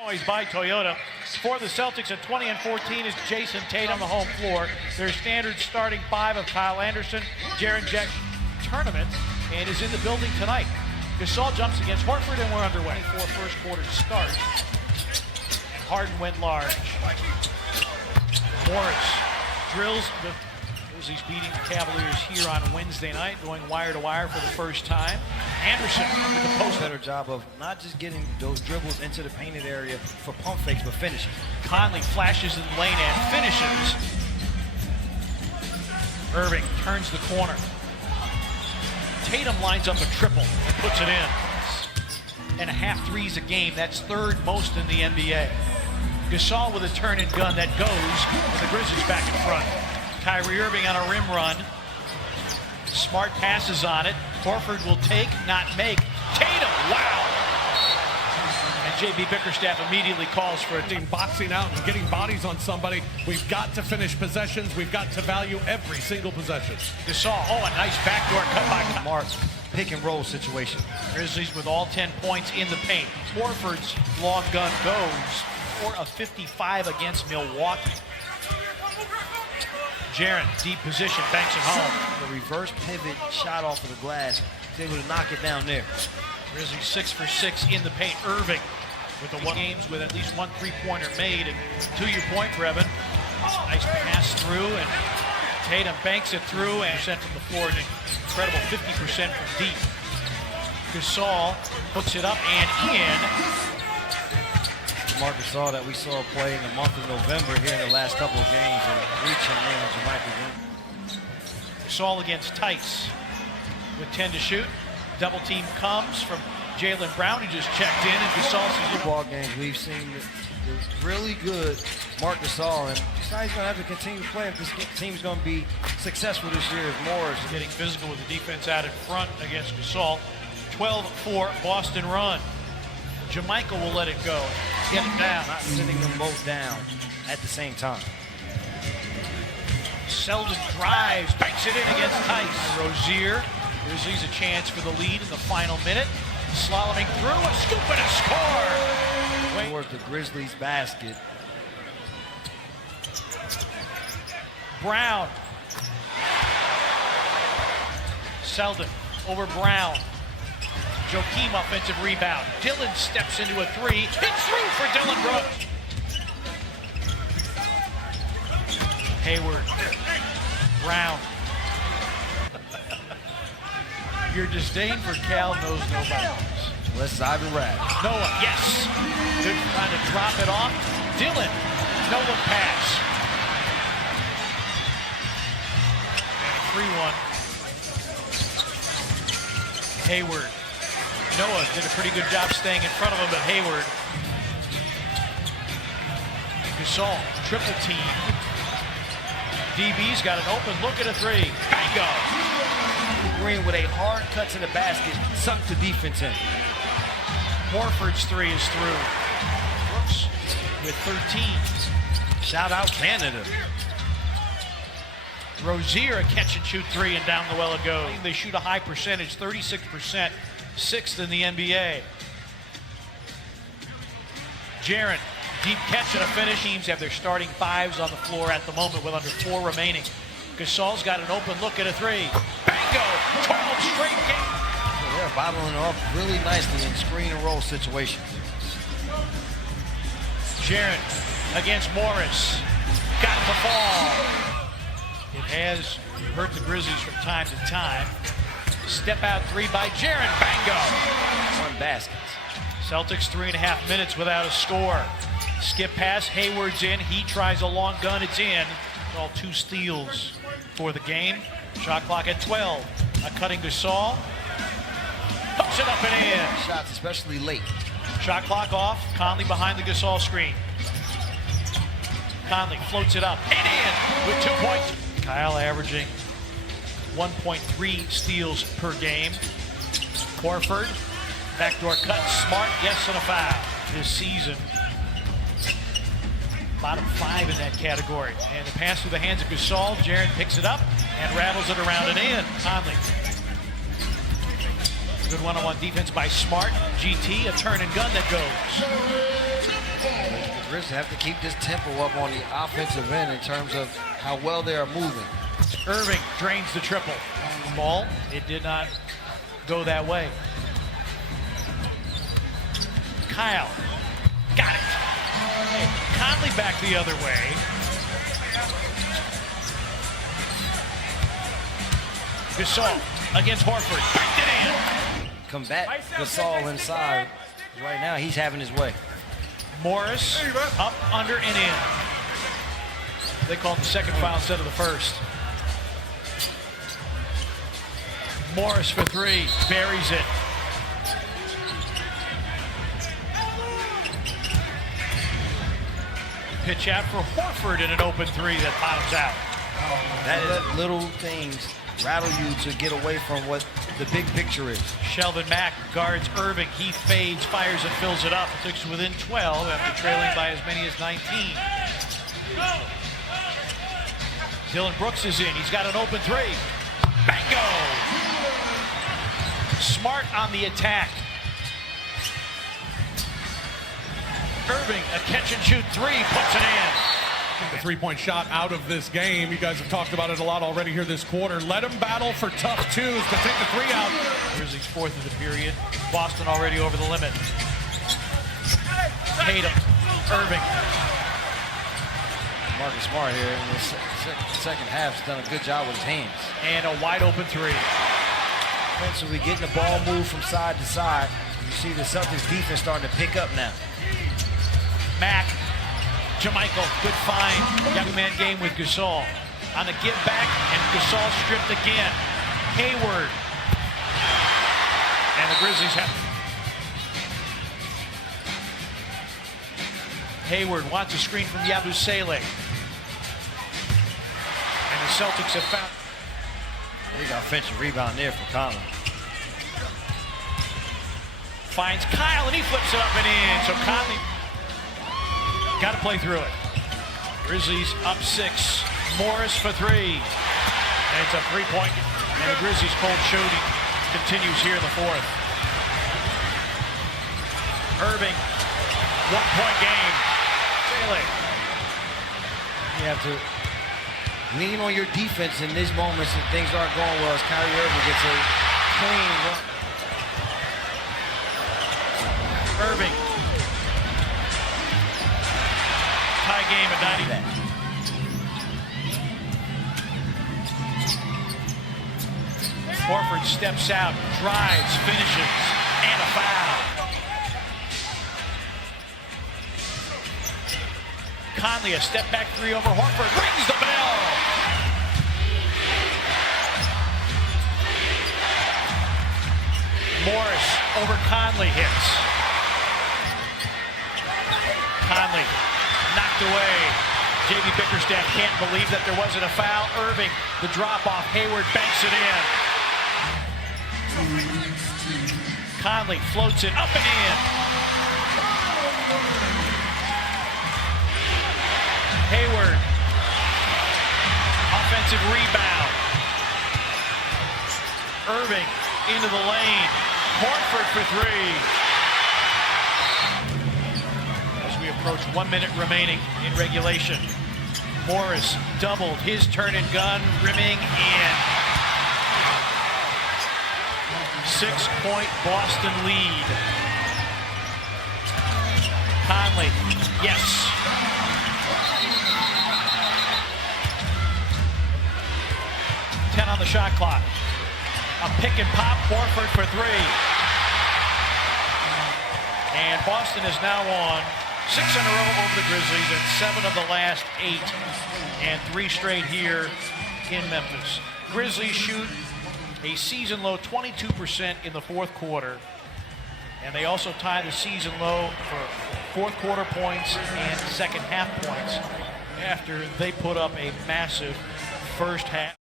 Always by Toyota. For the Celtics at 20-14 is Jason Tatum on the home floor. Their standard starting five of Kyle Anderson, Jaren Jackson tournament, and is in the building tonight. Gasol jumps against Horford, and we're underway. 24 first quarter start. Harden went large. Morris drills the Grizzlies beating the Cavaliers here on Wednesday night, going wire to wire for the first time. Anderson with the post. Better job of not just getting those dribbles into the painted area for pump fakes, but finishing. Conley flashes in the lane and finishes. Irving turns the corner. Tatum lines up a triple and puts it in. And a half threes a game. That's third most in the NBA. Gasol with a turn and gun that goes, and the Grizzlies back in front. Kyrie Irving on a rim run. Smart passes on it. Horford will take, not make. Tatum, wow! And J.B. Bickerstaff immediately calls for it. Boxing out and getting bodies on somebody. We've got to finish possessions. We've got to value every single possession. Gasol, oh, a nice backdoor cut by Mark, pick and roll situation. Grizzlies with all 10 points in the paint. Horford's long gun goes for a 55 against Milwaukee. Jaren, deep position, banks it home. The reverse pivot shot off of the glass. He's able to knock it down there. Grizzlies 6 for 6 in the paint. Irving with the one games with at least one three-pointer made. And to your point, Brevin, nice pass through, and Tatum banks it through and sent from the floor. An incredible 50% from deep. Gasol hooks it up and in. Mark Gasol that we saw play in the month of November here in the last couple of games and reaching in Jamaica. Gasol against Tice with 10 to shoot. Double team comes from Jaylen Brown, who just checked in, and Gasol sees the ball games. We've seen the really good Mark Gasol, and he's going to have to continue playing if this team's going to be successful this year as Morris. Getting physical with the defense out in front against Gasol. 12-4 Boston run. Jamaica will let it go. Get it down. Not sitting them both down at the same time. Selden drives, banks it in against Tice. Rozier, Grizzlies a chance for the lead in the final minute. Slaloming through, a scoop and a score. Towards the Grizzlies basket. Brown. Selden over Brown. Joakim offensive rebound. Dillon steps into a three. Hits through for Dillon Brooks. Hayward. Brown. Your disdain for Cal knows no bounds. Let's Ivan Rad. Noah, yes. Good trying to drop it off. Dillon. No look pass. And a 3-1. Hayward. Noah did a pretty good job staying in front of him, but Hayward. Gasol, triple team. DB's got an open look at a three. Bingo! Green with a hard cut to the basket, sucked the defense in. Horford's three is through. Brooks with 13. Shout out Canada. Rozier a catch and shoot three, and down the well it goes. They shoot a high percentage, 36%. 6th in the NBA. Jaren, deep catch and a finish. Teams have their starting fives on the floor at the moment with under 4 remaining. Gasol's got an open look at a three. Bingo! 12 straight games. So they're bottling off really nicely in screen and roll situations. Jaren against Morris. Got the fall. It has hurt the Grizzlies from time to time. Step out three by Jaren. Bango. 1 basket. Celtics 3.5 minutes without a score. Skip pass. Hayward's in. He tries a long gun. It's in. It's all 2 steals for the game. Shot clock at 12. A cutting Gasol. Hooks it up and in. Shots especially late. Shot clock off. Conley behind the Gasol screen. Conley floats it up and in with 2 points. Kyle averaging 1.3 steals per game. Horford, backdoor cut, Smart, yes, and a foul this season. Bottom 5 in that category. And the pass through the hands of Gasol. Jaren picks it up and rattles it around and in. Conley. Good one-on-one defense by Smart. GT, a turn and gun that goes. Grizzlies have to keep this tempo up on the offensive end in terms of how well they are moving. Irving drains the triple. Ball, it did not go that way. Kyle, got it. Hey, Conley back the other way. Gasol against Horford, backed it in. Combat Gasol inside. Right now, he's having his way. Morris up, under, and in. They called the second foul instead of the first. Morris for three, buries it. Pitch out for Horford in an open three that bottoms out. That is little things rattle you to get away from what the big picture is. Shelvin Mack guards Irving. He fades, fires, and fills it up. It takes within 12 after trailing by as many as 19. Dylan Brooks is in. He's got an open three. Bango! Smart on the attack. Irving, a catch and shoot three, puts it in. The three-point shot out of this game. You guys have talked about it a lot already here this quarter. Let them battle for tough twos to take the three out. Grizzlies fourth of the period. Boston already over the limit. Tatum, Irving. Marcus Smart here in the second half has done a good job with his hands. And a wide open three. Offensively getting the ball moved from side to side. You see the Celtics defense starting to pick up now. Mack, Jamichael, good find. Young man game with Gasol. On the give back, and Gasol stripped again. Hayward. And the Grizzlies have... Hayward wants a screen from Yabusele. And the Celtics have found... Big offensive rebound there for Conley. Finds Kyle, and he flips it up and in. So Conley got to play through it. Grizzlies up 6. Morris for three. And it's a three-point. And the Grizzlies' cold shooting continues here in the fourth. Irving, one-point game. Bailey. You have to lean on your defense in these moments and things aren't going well as Kyrie Irving gets a clean run. Irving. Tie game at 90. Horford steps out, drives, finishes, and a foul. Conley, a step back three over Horford, rings the bell. Morris over Conley hits. Conley knocked away. J.B. Bickerstaff can't believe that there wasn't a foul. Irving, the drop off. Hayward banks it in. Conley floats it up and in. Hayward, offensive rebound. Irving into the lane. Horford for three. As we approach 1 minute remaining in regulation. Morris doubled his turn and gun, rimming in. 6-point Boston lead. Conley, yes. On the shot clock. A pick and pop, Horford for three. And Boston is now on 6 in a row over the Grizzlies and 7 of the last 8. And 3 straight here in Memphis. Grizzlies shoot a season low 22% in the fourth quarter. And they also tie the season low for fourth quarter points and second half points after they put up a massive first half.